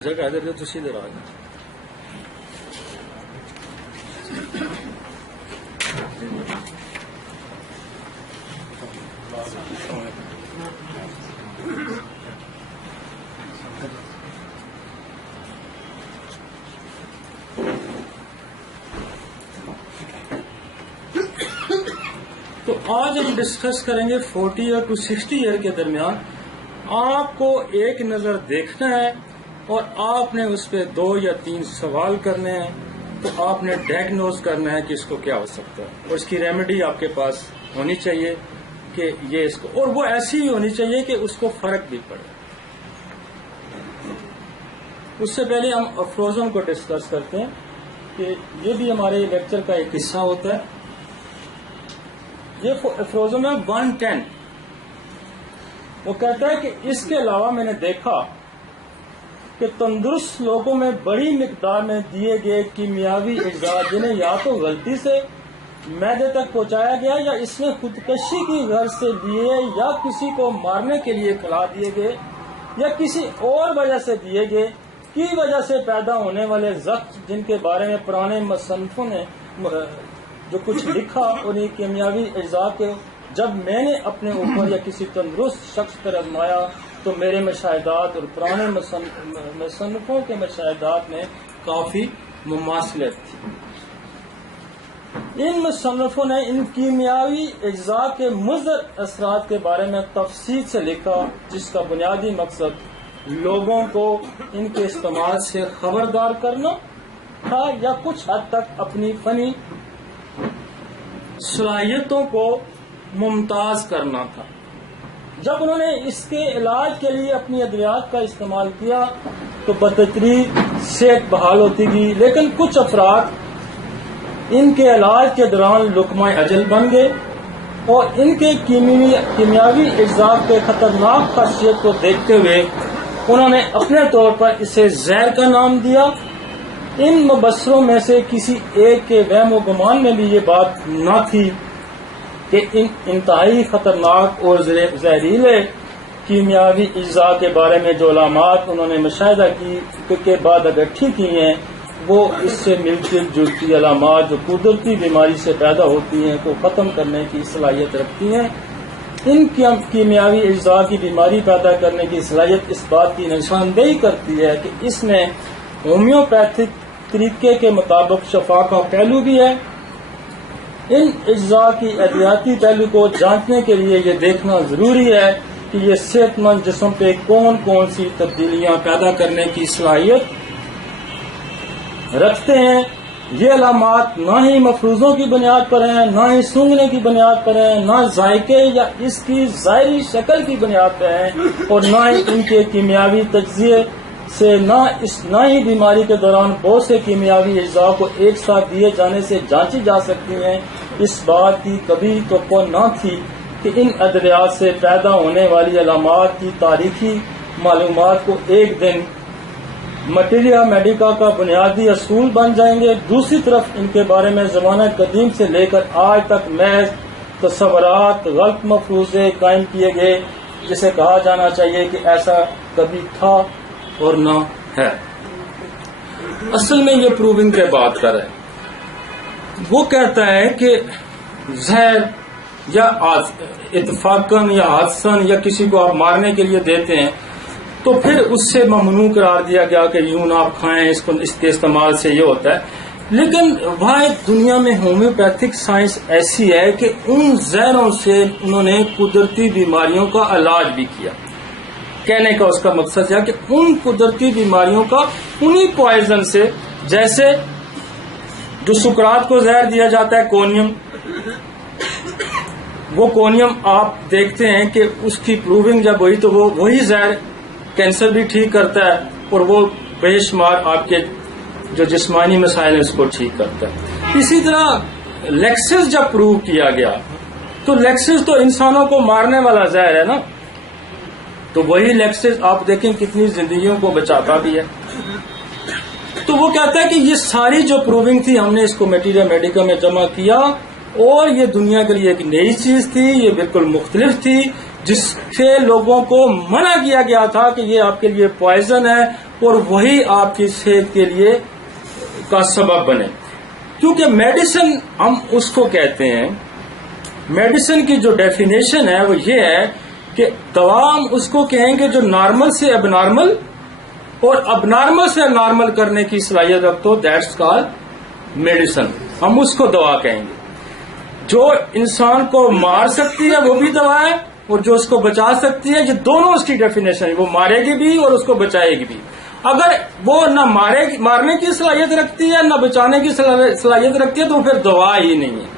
جگہ ادھر تو سیدھے آ گئے. تو آج ہم ڈسکس کریں گے 40 ایئر ٹو 60 ایئر کے درمیان. آپ کو ایک نظر دیکھنا ہے اور آپ نے اس پہ 2 یا 3 سوال کرنے ہیں. تو آپ نے ڈائگنوز کرنا ہے کہ اس کو کیا ہو سکتا ہے اور اس کی ریمیڈی آپ کے پاس ہونی چاہیے کہ یہ اس کو، اور وہ ایسی ہی ہونی چاہیے کہ اس کو فرق بھی پڑے. اس سے پہلے ہم افروزم کو ڈسکس کرتے ہیں کہ یہ بھی ہمارے لیکچر کا ایک حصہ ہوتا ہے. یہ افروزم ہے 110. وہ کہتا ہے کہ اس کے علاوہ میں نے دیکھا کہ تندرست لوگوں میں بڑی مقدار میں دیے گئے کیمیاوی اجزاء جنہیں یا تو غلطی سے معدے تک پہنچایا گیا یا اس میں خودکشی کی غرض سے دیے یا کسی کو مارنے کے لیے کھلا دیے گئے یا کسی اور وجہ سے دیے گئے کی وجہ سے پیدا ہونے والے زخم جن کے بارے میں پرانے مصنفوں نے جو کچھ لکھا انہیں کیمیاوی اجزاء کے جب میں نے اپنے اوپر یا کسی تندرست شخص پر آزمایا تو میرے مشاہدات اور پرانے مصنفوں کے مشاہدات میں کافی مماثلت تھی. ان مصنفوں نے ان کیمیاوی اجزاء کے مضر اثرات کے بارے میں تفصیل سے لکھا جس کا بنیادی مقصد لوگوں کو ان کے استعمال سے خبردار کرنا تھا یا کچھ حد تک اپنی فنی صلاحیتوں کو ممتاز کرنا تھا. جب انہوں نے اس کے علاج کے لیے اپنی ادویات کا استعمال کیا تو بتدریج صحت بحال ہوتی گئی، لیکن کچھ افراد ان کے علاج کے دوران لقمہ اجل بن گئے اور ان کے کیمیاوی اجزاء کے خطرناک خاصیت کو دیکھتے ہوئے انہوں نے اپنے طور پر اسے زہر کا نام دیا. ان مبصروں میں سے کسی ایک کے وہم و گمان میں بھی یہ بات نہ تھی کہ ان انتہائی خطرناک اور زہریلے کیمیاوی اجزاء کے بارے میں جو علامات انہوں نے مشاہدہ کی کے بعد اگر ٹھیک کی ہیں وہ اس سے ملتی جلتی علامات جو قدرتی بیماری سے پیدا ہوتی ہیں کو ختم کرنے کی صلاحیت رکھتی ہیں. ان کیمیاوی اجزاء کی بیماری پیدا کرنے کی صلاحیت اس بات کی نشاندہی کرتی ہے کہ اس میں ہومیوپیتھک طریقے کے مطابق شفا کا پہلو بھی ہے. ان اجزاء کی ادویاتی پہلو کو جانچنے کے لیے یہ دیکھنا ضروری ہے کہ یہ صحت مند جسم پہ کون کون سی تبدیلیاں پیدا کرنے کی صلاحیت رکھتے ہیں. یہ علامات نہ ہی مفروضوں کی بنیاد پر ہیں، نہ ہی سونگھنے کی بنیاد پر ہیں، نہ ذائقے یا اس کی ظاہری شکل کی بنیاد پر ہیں اور نہ ہی ان کے کیمیاوی تجزیے سے نہ ہی بیماری کے دوران بہت سے کیمیاوی اجزاء کو ایک ساتھ دیے جانے سے جانچی جا سکتی ہیں. اس بات کی کبھی توقع نہ تھی کہ ان ادویات سے پیدا ہونے والی علامات کی تاریخی معلومات کو ایک دن مٹیریا میڈیکا کا بنیادی اصول بن جائیں گے. دوسری طرف ان کے بارے میں زمانہ قدیم سے لے کر آج تک محض تصورات غلط مفروضے قائم کیے گئے جسے کہا جانا چاہیے کہ ایسا کبھی تھا اور نہ ہے. اصل میں یہ پروونگ کے بات کر رہے ہیں. وہ کہتا ہے کہ زہر یا اتفاقاً یا حادثاً یا کسی کو آپ مارنے کے لیے دیتے ہیں تو پھر اس سے ممنوع قرار دیا گیا کہ یوں نہ آپ کھائیں، اس کے استعمال سے یہ ہوتا ہے. لیکن واحد دنیا میں ہومیوپیتھک سائنس ایسی ہے کہ ان زہروں سے انہوں نے قدرتی بیماریوں کا علاج بھی کیا. کہنے کا اس کا مقصد ہے کہ ان قدرتی بیماریوں کا انہی پوائزن سے، جیسے جو سکرات کو زہر دیا جاتا ہے کونیم، وہ کونیم آپ دیکھتے ہیں کہ اس کی پروونگ جب ہوئی تو وہ وہی زہر کینسر بھی ٹھیک کرتا ہے اور وہ بے شمار آپ کے جو جسمانی مسائل ہیں اس کو ٹھیک کرتا ہے. اسی طرح لیکسس جب پروو کیا گیا تو لیکسس تو انسانوں کو مارنے والا زہر ہے نا، تو وہی لیکسس آپ دیکھیں کتنی زندگیوں کو بچاتا بھی ہے. تو وہ کہتا ہے کہ یہ ساری جو پروونگ تھی ہم نے اس کو میٹیریا میڈیکا میں جمع کیا اور یہ دنیا کے لیے ایک نئی چیز تھی، یہ بالکل مختلف تھی جس سے لوگوں کو منع کیا گیا تھا کہ یہ آپ کے لیے پوائزن ہے اور وہی آپ کی صحت کے لیے کا سبب بنے. کیونکہ میڈیسن ہم اس کو کہتے ہیں، میڈیسن کی جو ڈیفینیشن ہے وہ یہ ہے کہ دوا ہم اس کو کہیں گے جو نارمل سے اب نارمل اور اب نارمل سے نارمل کرنے کی صلاحیت رکھتے ہو، دیٹس کالڈ میڈیسن. ہم اس کو دوا کہیں گے. جو انسان کو مار سکتی ہے وہ بھی دوا ہے، اور جو اس کو بچا سکتی ہے، یہ دونوں اس کی ڈیفینیشن ہے. وہ مارے گی بھی اور اس کو بچائے گی بھی. اگر وہ نہ مارنے کی صلاحیت رکھتی ہے نہ بچانے کی صلاحیت رکھتی ہے تو پھر دوا ہی نہیں ہے.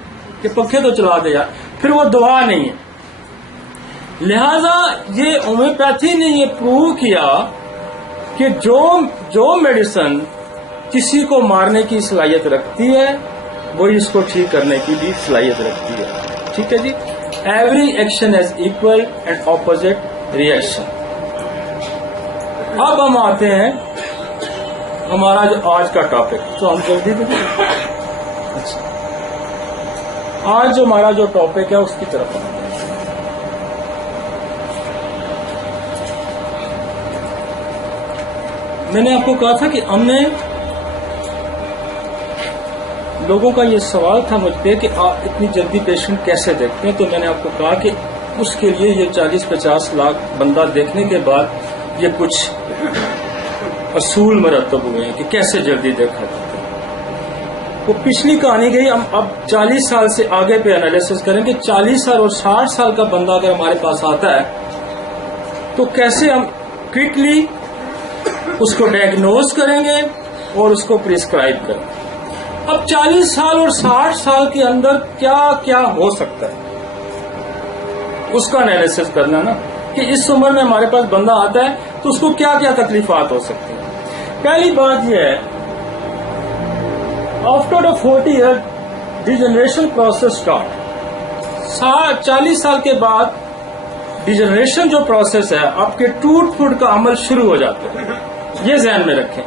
کہ پنکھے تو چلا دے یار، پھر وہ دوا نہیں ہے. لہذا یہ ہومیوپیتھی نے یہ پروو کیا کہ جو میڈیسن کسی کو مارنے کی صلاحیت رکھتی ہے وہی اس کو ٹھیک کرنے کی بھی صلاحیت رکھتی ہے. ٹھیک ہے جی. Every action has equal and opposite reaction. اب ہم آتے ہیں ہمارا جو آج کا ٹاپک، تو ہم جلدی دیکھیں. اچھا، آج جو ہمارا جو ٹاپک ہے اس کی طرف آتے ہیں. میں نے آپ کو کہا تھا کہ ہم نے لوگوں کا یہ سوال تھا مجھ پہ کہ آپ اتنی جلدی پیشنٹ کیسے دیکھتے ہیں. تو میں نے آپ کو کہا کہ اس کے لیے یہ 40-50 لاکھ بندہ دیکھنے کے بعد یہ کچھ اصول مرتب ہوئے ہیں کہ کیسے جلدی دیکھا جاتا ہے. وہ پچھلی کہانی گئی. ہم اب 40 سال سے آگے پہ انالیسس کریں کہ 40 سال اور 60 سال کا بندہ اگر ہمارے پاس آتا ہے تو کیسے ہم کوئکلی اس کو ڈائگنوز کریں گے اور اس کو پرسکرائب کریں گے. اب 40 سال اور 60 سال کے اندر کیا کیا ہو سکتا ہے اس کا انالیسس کرنا نا، کہ اس عمر میں ہمارے پاس بندہ آتا ہے تو اس کو کیا کیا تکلیفات ہو سکتی ہیں. پہلی بات یہ ہے، after 40 year degeneration process start. 40 سال کے بعد ڈیجنریشن جو پروسیس ہے آپ کے ٹوٹ پھوٹ کا عمل شروع ہو جاتا ہے. یہ ذہن میں رکھیں.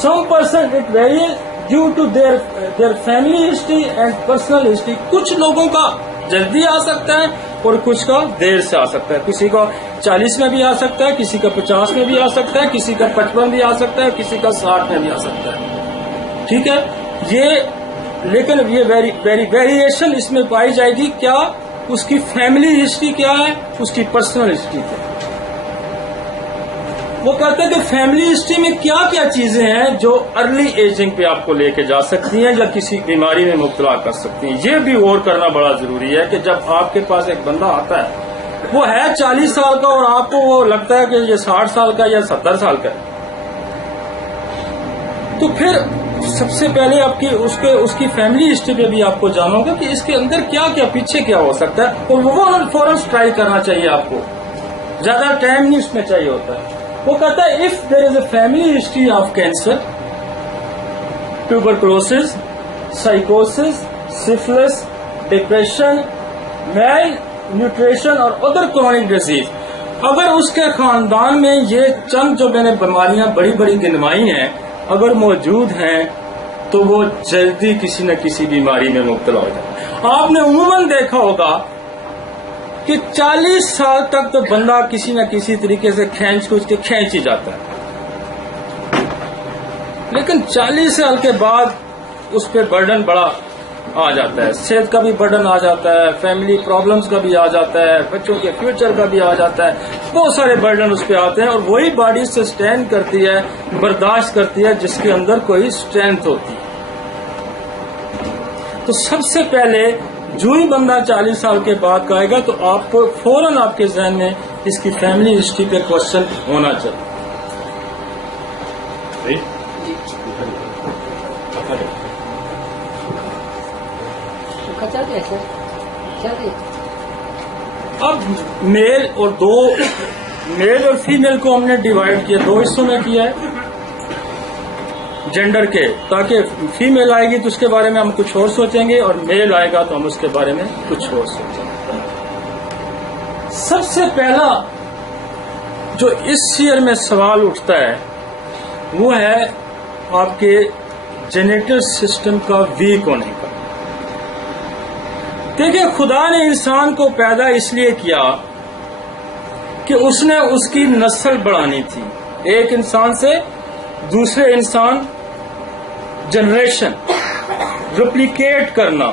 Some person it varies due to their family history and personal history. کچھ لوگوں کا جلدی آ سکتا ہے اور کچھ کا دیر سے آ سکتا ہے. کسی کا 40 میں بھی آ سکتا ہے، کسی کا 50 میں بھی آ سکتا ہے، کسی کا 55 بھی آ سکتا ہے، کسی کا 60 میں بھی آ سکتا ہے. ٹھیک ہے. لیکن یہ ویریشن اس میں پائی جائے گی. کیا اس کی فیملی ہسٹری کیا ہے، اس کی پرسنل ہسٹری کیا ہے. وہ کہتے ہیں کہ فیملی ہسٹری میں کیا کیا چیزیں ہیں جو ارلی ایجنگ پہ آپ کو لے کے جا سکتی ہیں یا کسی بیماری میں مبتلا کر سکتی ہیں. یہ بھی غور کرنا بڑا ضروری ہے کہ جب آپ کے پاس ایک بندہ آتا ہے وہ ہے 40 سال کا اور آپ کو وہ لگتا ہے کہ یہ 60 سال کا یا 70 سال کا ہے، تو پھر سب سے پہلے آپ کی اس کی فیملی ہسٹری پہ بھی آپ کو جانا ہوگا کہ اس کے اندر کیا کیا پیچھے کیا ہو سکتا ہے. اور وہ فوراً ٹرائی کرنا چاہیے آپ کو. زیادہ ٹائم نہیں اس میں چاہیے ہوتا ہے. وہ کہتا ہے if there is a family history of cancer, tuberculosis, سائیکوسس، سفلس، ڈپریشن، میل نیوٹریشن اور ادر کرونک ڈیزیز، اگر اس کے خاندان میں یہ چند جو میں نے بیماریاں بڑی بڑی گنوائی ہیں اگر موجود ہیں تو وہ جلدی کسی نہ کسی بیماری میں مبتلا ہو جائے. آپ نے عموماً دیکھا ہوگا کہ 40 سال تک تو بندہ کسی نہ کسی طریقے سے کھینچ ہی جاتا ہے، لیکن 40 سال کے بعد اس پہ برڈن بڑا آ جاتا ہے. صحت کا بھی برڈن آ جاتا ہے، فیملی پرابلمز کا بھی آ جاتا ہے، بچوں کے فیوچر کا بھی آ جاتا ہے. بہت سارے برڈن اس پہ آتے ہیں اور وہی باڈی سے سسٹین کرتی ہے، برداشت کرتی ہے جس کے اندر کوئی اسٹرینتھ ہوتی ہے. تو سب سے پہلے جو ہی بندہ 40 سال کے بعد کا آئے گا تو آپ کو فوراً آپ کے ذہن میں اس کی فیملی ہسٹری پہ کوشچن ہونا چاہیے. اب میل اور فیمیل کو ہم نے ڈیوائڈ کیا، 2 حصوں میں کیا ہے جینڈر کے، تاکہ فیمیل آئے گی تو اس کے بارے میں ہم کچھ اور سوچیں گے اور میل آئے گا تو ہم اس کے بارے میں کچھ اور سوچیں گے. سب سے پہلا جو اس ایئر میں سوال اٹھتا ہے وہ ہے آپ کے جینیٹل سسٹم کا ویک ہونے کا. دیکھیں، خدا نے انسان کو پیدا اس لیے کیا کہ اس نے اس کی نسل بڑھانی تھی. ایک انسان سے دوسرے انسان جنریشن ریپلیکیٹ کرنا،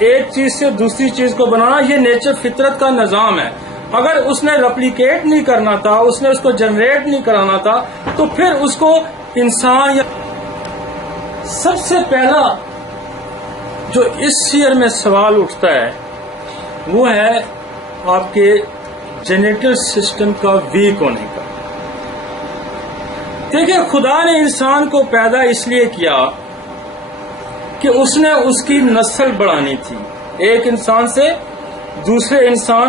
ایک چیز سے دوسری چیز کو بنانا، یہ نیچر فطرت کا نظام ہے. اگر اس نے ریپلیکیٹ نہیں کرنا تھا، اس نے اس کو جنریٹ نہیں کرانا تھا، تو پھر اس کو انسان یا سب سے پہلا جو اس شعر میں سوال اٹھتا ہے وہ ہے آپ کے جینیٹل سسٹم کا ویک ہونے کا. دیکھیں، خدا نے انسان کو پیدا اس لیے کیا کہ اس نے اس کی نسل بڑھانی تھی. ایک انسان سے دوسرے انسان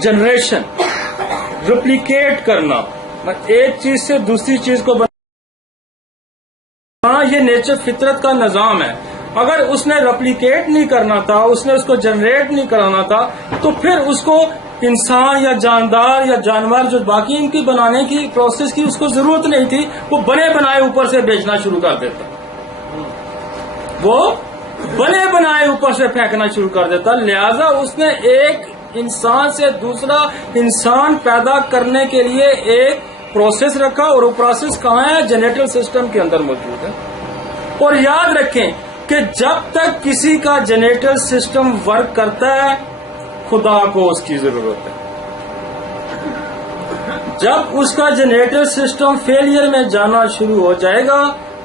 جنریشن ریپلیکیٹ کرنا، ایک چیز سے دوسری چیز کو بنانا، یہ نیچر فطرت کا نظام ہے. اگر اس نے ریپلیکیٹ نہیں کرنا تھا، اس نے اس کو جنریٹ نہیں کرانا تھا، تو پھر اس کو انسان یا جاندار یا جانور جو باقی ان کی بنانے کی پروسیس کی اس کو ضرورت نہیں تھی. وہ بنے بنائے اوپر سے بیچنا شروع کر دیتا، وہ بنے بنائے اوپر سے پھینکنا شروع کر دیتا. لہذا اس نے ایک انسان سے دوسرا انسان پیدا کرنے کے لیے ایک پروسیس رکھا، اور وہ پروسیس کہاں ہے؟ جینیٹل سسٹم کے اندر موجود ہے. اور یاد رکھیں کہ جب تک کسی کا جینیٹل سسٹم ورک کرتا ہے، خدا کو اس کی ضرورت ہے. جب اس کا جینیٹل سسٹم فیلئر میں جانا شروع ہو جائے گا،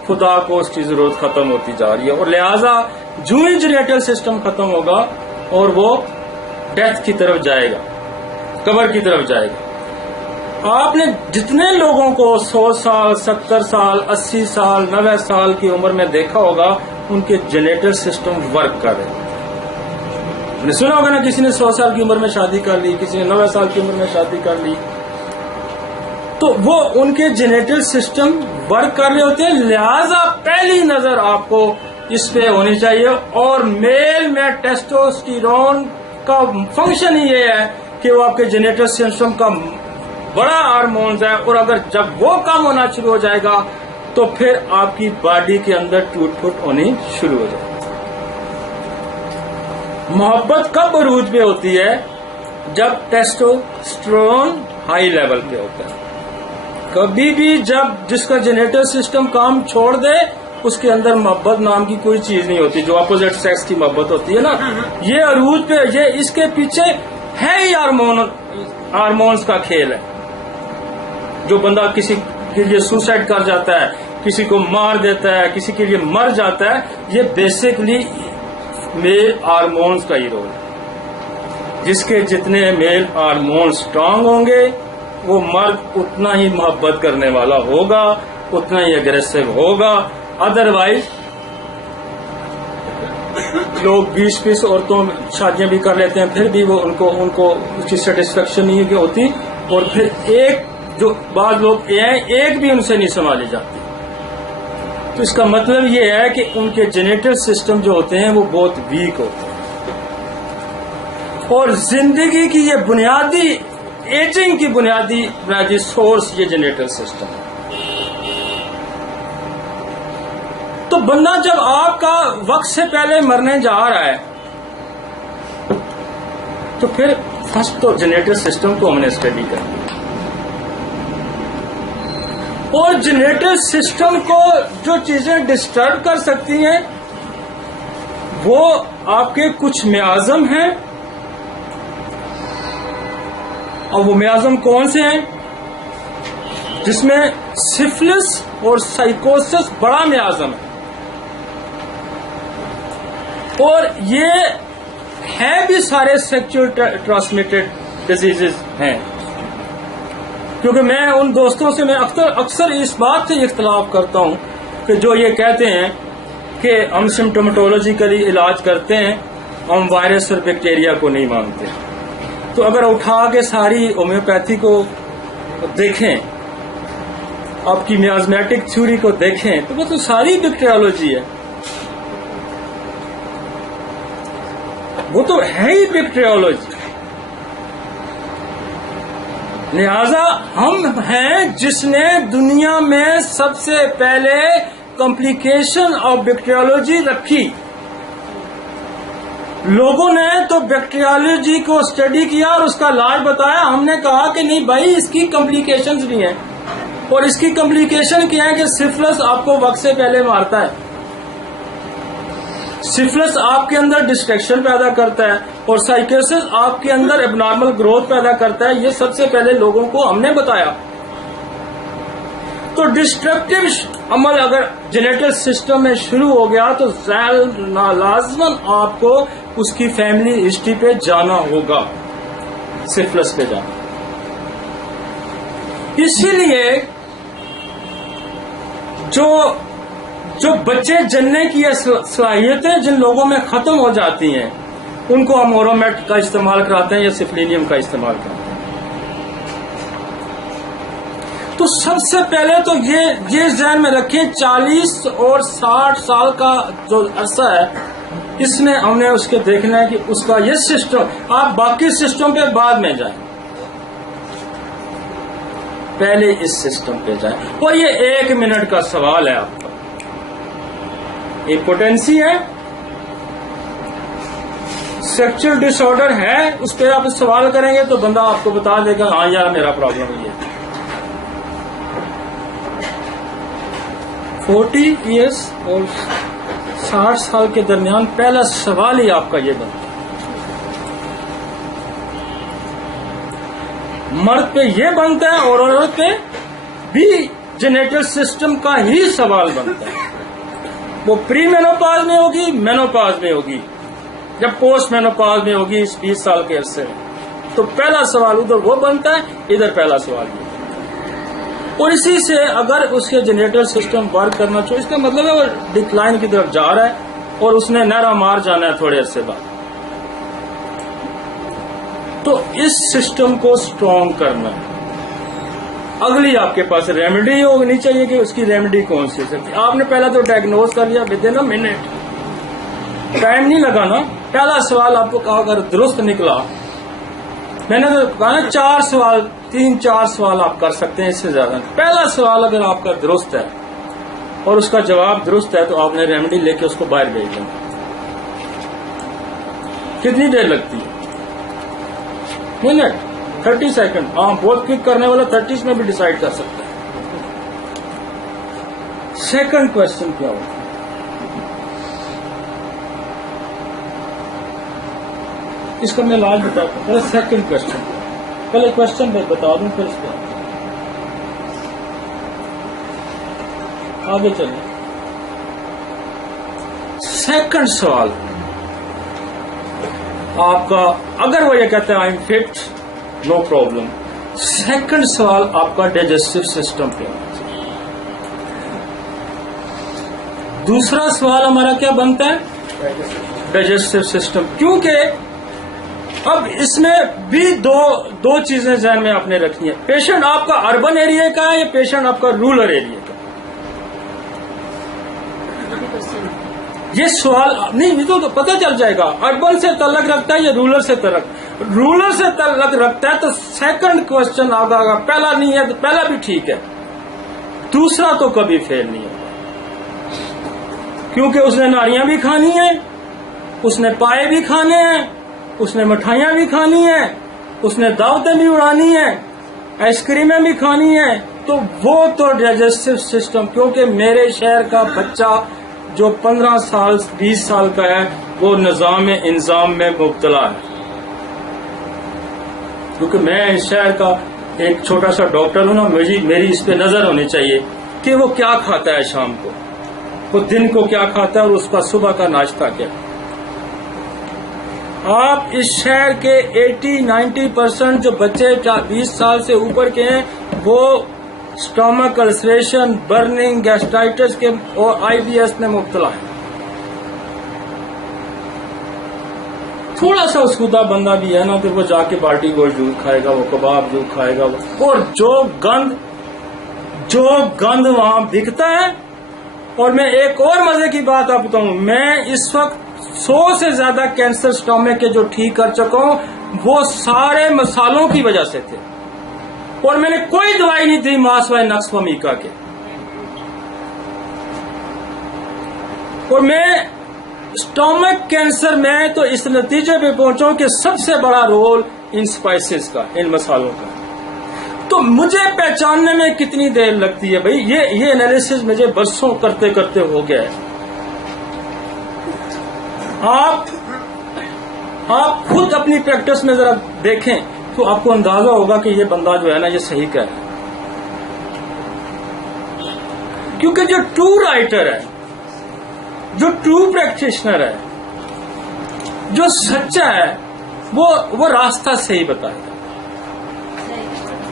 خدا کو اس کی ضرورت ختم ہوتی جا رہی ہے. اور لہذا جو ہی جینیٹل سسٹم ختم ہوگا اور وہ ڈیتھ کی طرف جائے گا، قبر کی طرف جائے گا. آپ نے جتنے لوگوں کو 100 سال 70 سال 80 سال 90 سال کی عمر میں دیکھا ہوگا، ان کے جینیٹل سسٹم ورک کر رہے ہیں. آپ نے سنا ہوگا نا، کسی نے 100 سال کی عمر میں شادی کر لی، کسی نے 90 سال کی عمر میں شادی کر لی، تو وہ ان کے جینیٹل سسٹم ورک کر رہے ہوتے ہیں. لہذا پہلی نظر آپ کو اس پہ ہونی چاہیے. اور میل میں ٹیسٹوسٹیرون کا فنکشن ہی یہ ہے کہ وہ آپ کے جینیٹل سسٹم کا بڑا ہارمونز ہے، اور اگر جب وہ کم ہونا شروع ہو جائے گا تو پھر آپ کی باڈی کے اندر ٹوٹ پھوٹ ہونی شروع ہو جائے گی. محبت کب عروج پہ ہوتی ہے؟ جب ٹیسٹوسٹیرون ہائی لیول پہ ہوتا ہے. کبھی بھی جب جس کا جینیٹل سسٹم کام چھوڑ دے، اس کے اندر محبت نام کی کوئی چیز نہیں ہوتی. جو اپوزٹ سیکس کی محبت ہوتی ہے نا، یہ عروج پہ، یہ اس کے پیچھے ہے ہی ہارمونز کا کھیل ہے. جو بندہ کسی کے لیے سوسائڈ کر جاتا ہے، کسی کو مار دیتا ہے، کسی کے لیے مر جاتا ہے، یہ بیسکلی میل ہارمونز کا ہی رول ہے. جس کے جتنے میل ہارمونز اسٹرانگ ہوں گے، وہ مرد اتنا ہی محبت کرنے والا ہوگا، اتنا ہی اگریسو ہوگا. ادروائز لوگ 20 عورتوں شادیاں بھی کر لیتے ہیں، پھر بھی وہ ان کو اس کی سیٹسفیکشن نہیں ہوتی، اور پھر ایک جو بعض لوگ ہیں، ایک بھی ان سے نہیں سنبھالی جاتی. تو اس کا مطلب یہ ہے کہ ان کے جینیٹل سسٹم جو ہوتے ہیں وہ بہت ویک ہوتے ہیں. اور زندگی کی یہ بنیادی ایجنگ کی بنیادی سورس یہ جینیٹل سسٹم ہے. تو بندہ جب آپ کا وقت سے پہلے مرنے جا رہا ہے، تو پھر فرسٹ تو جینیٹل سسٹم کو ہم نے اسٹڈی کرنا. اور جینیٹل سسٹم کو جو چیزیں ڈسٹرب کر سکتی ہیں وہ آپ کے کچھ میازم ہیں. اور وہ میازم کون سے ہیں؟ جس میں سفلس اور سائیکوسس بڑا میازم ہے. اور یہ ہے بھی سارے سیکچوئل ٹرانسمیٹڈ ڈیزیزز ہیں. کیونکہ میں ان دوستوں سے میں اکثر اس بات سے اختلاف کرتا ہوں کہ جو یہ کہتے ہیں کہ ہم سمٹومیٹولوجیکلی علاج کرتے ہیں، ہم وائرس اور بیکٹیریا کو نہیں مانتے. تو اگر اٹھا کے ساری ہومیوپیتھی کو دیکھیں، آپ کی میازمیٹک تھیوری کو دیکھیں، تو وہ تو ساری بیکٹیریولوجی ہے، وہ تو ہے ہی بیکٹیریولوجی. لہذا ہم ہیں جس نے دنیا میں سب سے پہلے کمپلیکیشن آف بیکٹیریولوجی رکھی. لوگوں نے تو بیکٹیریولوجی کو اسٹڈی کیا اور اس کا علاج بتایا. ہم نے کہا کہ نہیں بھائی، اس کی کمپلیکیشنز بھی ہیں. اور اس کی کمپلیکیشن کیا ہے کہ سفلس آپ کو وقت سے پہلے مارتا ہے. سفلس آپ کے اندر ڈسٹریکشن پیدا کرتا ہے اور سائیکوسس آپ کے اندر اب نارمل گروتھ پیدا کرتا ہے. یہ سب سے پہلے لوگوں کو ہم نے بتایا. تو ڈسٹرکٹیو عمل اگر جینیٹل سسٹم میں شروع ہو گیا تو لازماً آپ کو اس کی فیملی ہسٹری پہ جانا ہوگا, سفلس پہ جانا. اسی لیے جو بچے جننے کی صلاحیتیں جن لوگوں میں ختم ہو جاتی ہیں ان کو ہم اورومیٹ کا استعمال کراتے ہیں یا سفلینیم کا استعمال کرتے ہیں. تو سب سے پہلے تو یہ ذہن میں رکھیں 40 اور 60 سال کا جو عرصہ ہے اس میں ہم نے اس کے دیکھنا ہے کہ اس کا یہ سسٹم, آپ باقی سسٹم پہ بعد میں جائیں, پہلے اس سسٹم پہ جائیں. اور یہ 1 منٹ کا سوال ہے آپ کا. امپوٹینسی ہے, سیکچل ڈس آرڈر ہے, اس پہ آپ سوال کریں گے تو بندہ آپ کو بتا دے گا ہاں یار میرا پرابلم یہ ہے. 40 ایئرس اور 60 سال کے درمیان پہلا سوال ہی آپ کا یہ بنتا ہے. مرد پہ یہ بنتا ہے اور عورت پہ بھی جینیٹل سسٹم کا ہی سوال بنتا ہے. وہ پری مینوپاز میں ہوگی, مینوپاز میں ہوگی, جب پوسٹ مینوپاز میں ہوگی 20 سال کے عرصے میں. تو پہلا سوال ادھر وہ بنتا ہے, ادھر پہلا سوال یہ. اور اسی سے اگر اس کے جنریٹر سسٹم ورک کرنا چاہیے اس کا مطلب ہے وہ ڈکلائن کی طرف جا رہا ہے اور اس نے نہرا مار جانا ہے تھوڑے عرصے بعد. تو اس سسٹم کو اسٹرانگ کرنا ہے. اگلی آپ کے پاس ریمیڈی ہونی چاہیے کہ اس کی ریمیڈی کون سی ہے. آپ نے پہلا تو ڈائگنوز کر لیا with in a minute, time نہیں لگانا. پہلا سوال آپ کو کہا اگر درست نکلا, میں نے تو کہا نا 4 سوال 3-4 سوال آپ کر سکتے ہیں, اس سے زیادہ. پہلا سوال اگر آپ کا درست ہے اور اس کا جواب درست ہے تو آپ نے ریمیڈی لے کے اس کو باہر بھیج دیں. کتنی دیر لگتی ہے؟ Minute, 30 second. ہاں بہت کلک کرنے والا 30 میں بھی ڈیسائیڈ کر سکتا ہے. سیکنڈ کوشچن کیا ہوگا؟ اس کا میں علاج بتاتا ہوں. پہلے سیکنڈ کوشچن, پہلے کوشچن میں بتا دوں پھر اس کو آگے چلیں. سیکنڈ سوال آپ کا, اگر وہ یہ کہتے ہیں I am fit no problem, second سوال آپ کا ڈائجسٹو سسٹم پہ ہونا چاہیے. دوسرا سوال ہمارا کیا بنتا ہے؟ Digestive system. کیونکہ اب اس میں بھی دو چیزیں ذہن میں آپ نے رکھنی ہے. پیشنٹ آپ کا اربن ایریا کا ہے یا پیشنٹ آپ کا رورل ایریا کا؟ یہ سوال نہیں, یہ تو پتہ چل جائے گا اربن سے تعلق رکھتا ہے یا رورل سے تعلق رکھتا ہے. تو سیکنڈ کوشچن آپ کا پہلا نہیں ہے تو پہلا بھی ٹھیک ہے, دوسرا تو کبھی فیل نہیں ہوگا. کیونکہ اس نے ناریاں بھی کھانی ہیں, اس نے پائے بھی کھانے ہیں, اس نے مٹھائیاں بھی کھانی ہیں, اس نے دعوتیں بھی اڑانی ہیں, آئس کریمیں بھی کھانی ہیں. تو وہ تو ڈائجسٹو سسٹم, کیونکہ میرے شہر کا بچہ جو 15 سال 20 سال کا ہے وہ نظام انضام میں مبتلا ہے. کیونکہ میں اس شہر کا ایک چھوٹا سا ڈاکٹر ہوں نا, میری اس پہ نظر ہونی چاہیے کہ وہ کیا کھاتا ہے شام کو, وہ دن کو کیا کھاتا ہے اور اس کا صبح کا ناشتہ کیا. آپ اس شہر کے 80-90% جو بچے 20 سال سے اوپر کے ہیں وہ اسٹامک السریشن, برننگ, گیسٹرائٹس کے اور IBS میں مبتلا ہے. تھوڑا سا اسکودا بندہ بھی ہے نا تو وہ جا کے باٹی گوشت ضرور کھائے گا, وہ کباب ضرور کھائے گا, اور جو گند وہاں بکتا ہے. اور میں ایک اور مزے کی بات آپ بتاؤں, میں اس وقت 100 سے زیادہ کینسر اسٹامک کے جو ٹھیک کر چکا ہوں وہ سارے مسالوں کی وجہ سے تھے, اور میں نے کوئی دوائی نہیں دی ماسوائے نقص فمیکا کے. اور میں اسٹامک کینسر میں تو اس نتیجے پہ پہنچا ہوں کہ سب سے بڑا رول ان اسپائسز کا, ان مسالوں کا. تو مجھے پہچاننے میں کتنی دیر لگتی ہے بھائی؟ یہ انالیسس مجھے برسوں کرتے کرتے ہو گیا ہے. آپ خود اپنی پریکٹس میں ذرا دیکھیں تو آپ کو اندازہ ہوگا کہ یہ بندہ جو ہے نا یہ صحیح کہہ رہا ہے. کیونکہ جو ٹرو رائٹر ہے، جو ٹرو پریکٹیشنر ہے، جو سچا ہے، وہ راستہ صحیح بتائے گا.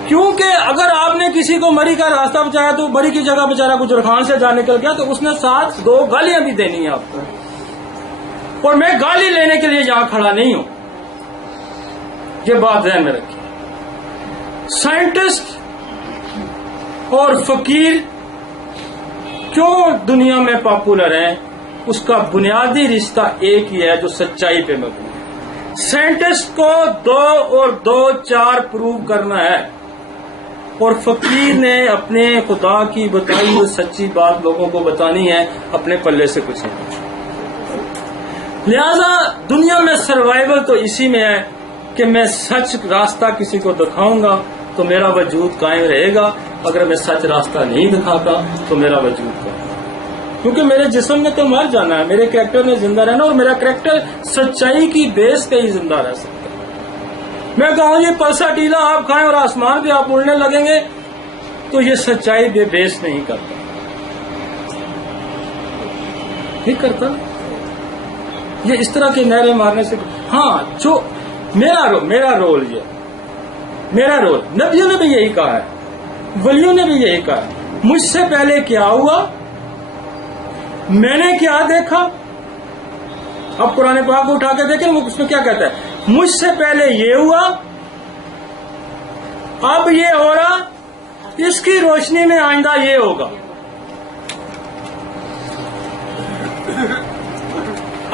کیونکہ اگر آپ نے کسی کو مری کا راستہ بتایا تو مری کی جگہ بیچارہ گجرخان سے جا نکل گیا تو اس نے ساتھ 2 گالیاں بھی دینی ہیں آپ کو. اور میں گالی لینے کے لیے یہاں کھڑا نہیں ہوں، یہ بات ذہن میں رکھیے. سائنٹسٹ اور فقیر کیوں دنیا میں پاپولر ہیں؟ اس کا بنیادی رشتہ ایک ہی ہے جو سچائی پہ مبنی ہے. سائنٹسٹ کو 2 اور 2 4 پروو کرنا ہے، اور فقیر نے اپنے خدا کی بتائی ہوئی سچی بات لوگوں کو بتانی ہے، اپنے پلے سے کچھ نہیں. لہذا دنیا میں سروائیول تو اسی میں ہے کہ میں سچ راستہ کسی کو دکھاؤں گا تو میرا وجود قائم رہے گا، اگر میں سچ راستہ نہیں دکھاتا تو میرا وجود قائم رہے گا. کیونکہ میرے جسم نے تو مر جانا ہے، میرے کریکٹر نے زندہ رہنا، اور میرا کریکٹر سچائی کی بیس پہ ہی زندہ رہ سکتا ہے. میں کہوں یہ پلسا ٹیلا آپ کھائیں اور آسمان پہ آپ اڑنے لگیں گے تو یہ سچائی بے بیس نہیں کرتا. ٹھیک کرتا یہ اس طرح کے نعرے مارنے سے. ہاں جو میرا رول نبیوں نے بھی یہی کہا ہے، ولیوں نے بھی یہی کہا ہے. مجھ سے پہلے کیا ہوا، میں نے کیا دیکھا. اب قرآن پاک کو اٹھا کے دیکھیں وہ اس میں کیا کہتا ہے، مجھ سے پہلے یہ ہوا، اب یہ ہو رہا، اس کی روشنی میں آئندہ یہ ہوگا.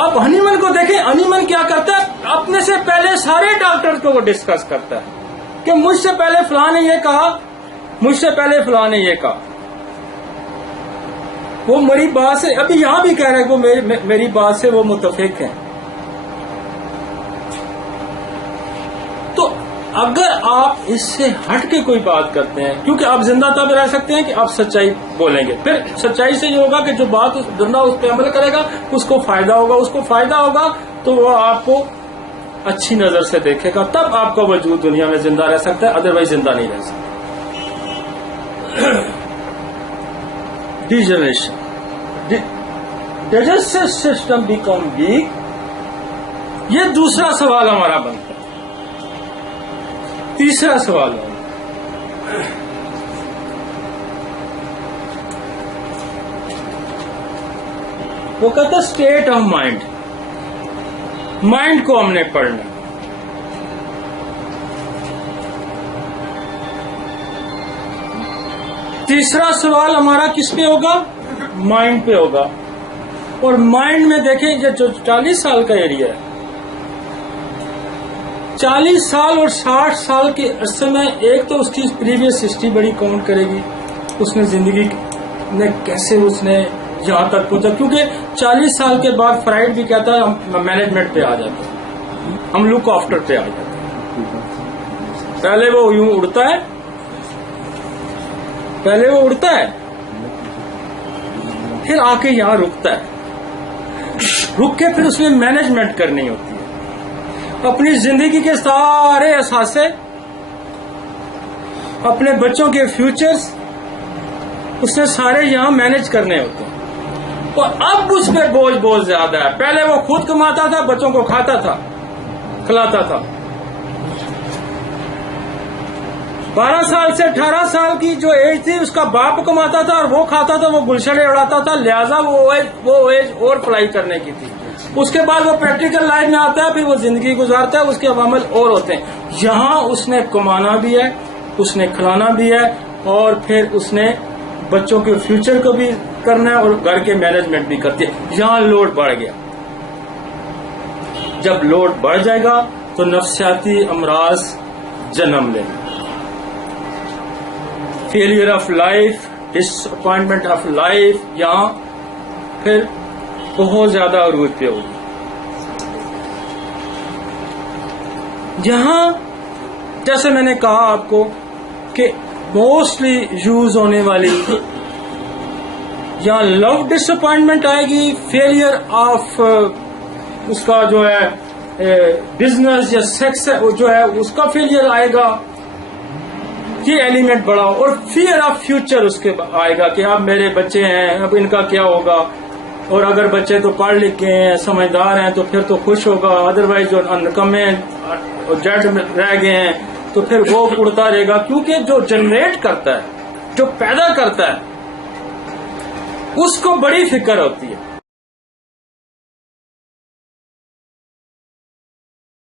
اب ہنیمن کو دیکھیں، ہنیمن کیا کرتا ہے، اپنے سے پہلے سارے ڈاکٹر کو وہ ڈسکس کرتا ہے کہ مجھ سے پہلے فلاں نے یہ کہا، مجھ سے پہلے فلاں نے یہ کہا. وہ میری بات سے ابھی یہاں بھی کہہ رہے ہیں وہ میری بات سے وہ متفق ہیں. تو اگر آپ اس سے ہٹ کے کوئی بات کرتے ہیں، کیونکہ آپ زندہ تب رہ سکتے ہیں کہ آپ سچائی بولیں گے. پھر سچائی سے یہ ہوگا کہ جو بات بندہ اس پہ عمل کرے گا اس کو فائدہ ہوگا، اس کو فائدہ ہوگا تو وہ آپ کو اچھی نظر سے دیکھے گا، تب آپ کا وجود دنیا میں زندہ رہ سکتا ہے، ادروائز زندہ نہیں رہ سکتا. ڈیجسٹو سسٹم بیکم ویک، یہ دوسرا سوال ہمارا بنتا ہے. تیسرا سوال ہے وہ کہتا ہے اسٹیٹ آف مائنڈ. مائنڈ کو ہم نے پڑھنا. تیسرا سوال ہمارا کس پہ ہوگا؟ مائنڈ پہ ہوگا. اور مائنڈ میں دیکھیں یہ جو 40 سال کا ایریا ہے، 40 سال اور 60 سال کے عرصے میں ایک تو اس کی پریویس ہسٹری بڑی کاؤنٹ کرے گی، اس نے زندگی نے کیسے اس نے یہاں تک پہنچا. کیونکہ 40 سال کے بعد فرائڈ بھی کہتا ہے ہم مینجمنٹ پہ آ جاتے ہیں، ہم لک آفٹر پہ آ جاتے ہیں. پہلے وہ یوں اڑتا ہے، پھر آ کے یہاں رکتا ہے، رک کے پھر اس نے مینجمنٹ کرنی ہوتی ہے. اپنی زندگی کے سارے اثاثے، اپنے بچوں کے فیوچرز اس نے سارے یہاں مینج کرنے ہوتے ہیں. اور اب اس پہ بوجھ بہت زیادہ ہے. پہلے وہ خود کماتا تھا، بچوں کو کھاتا تھا، کھلاتا تھا. 12 سال سے 18 سال کی جو ایج تھی اس کا باپ کماتا تھا اور وہ کھاتا تھا، وہ گلشنے اڑاتا تھا. لہذا وہ ایج اور فلائی کرنے کی تھی. اس کے بعد وہ پریکٹیکل لائف میں آتا ہے، پھر وہ زندگی گزارتا ہے، اس کے عوامل اور ہوتے ہیں. یہاں اس نے کمانا بھی ہے، اس نے کھلانا بھی ہے، اور پھر اس نے بچوں کے فیوچر کو بھی کرنا ہے اور گھر کے مینجمنٹ بھی کرتی ہے. یہاں لوڈ بڑھ گیا. جب لوڈ بڑھ جائے گا تو نفسیاتی امراض جنم لیں گے. Failure of life, disappointment of life یہاں پھر بہت زیادہ عروج پہ ہوگی. جہاں جیسے میں نے کہا آپ کو کہ موسٹلی یوز ہونے والی یا لو ڈس اپوائنٹمنٹ آئے گی، فیلئر آف اس کا جو ہے بزنس یا سیکس جو ہے اس کا فیلئر آئے گا، یہ ایلیمنٹ بڑا، اور فیئر آف فیوچر اس کے آئے گا کہ اب میرے بچے ہیں، اب ان کا کیا ہوگا، اور اگر بچے تو پڑھ لکھ کے ہیں، سمجھدار ہیں تو پھر تو خوش ہوگا، ادروائز جو نکمے جڈ رہ گئے ہیں تو پھر وہ اڑتا رہے گا، کیونکہ جو جنریٹ کرتا ہے، جو پیدا کرتا ہے، اس کو بڑی فکر ہوتی ہے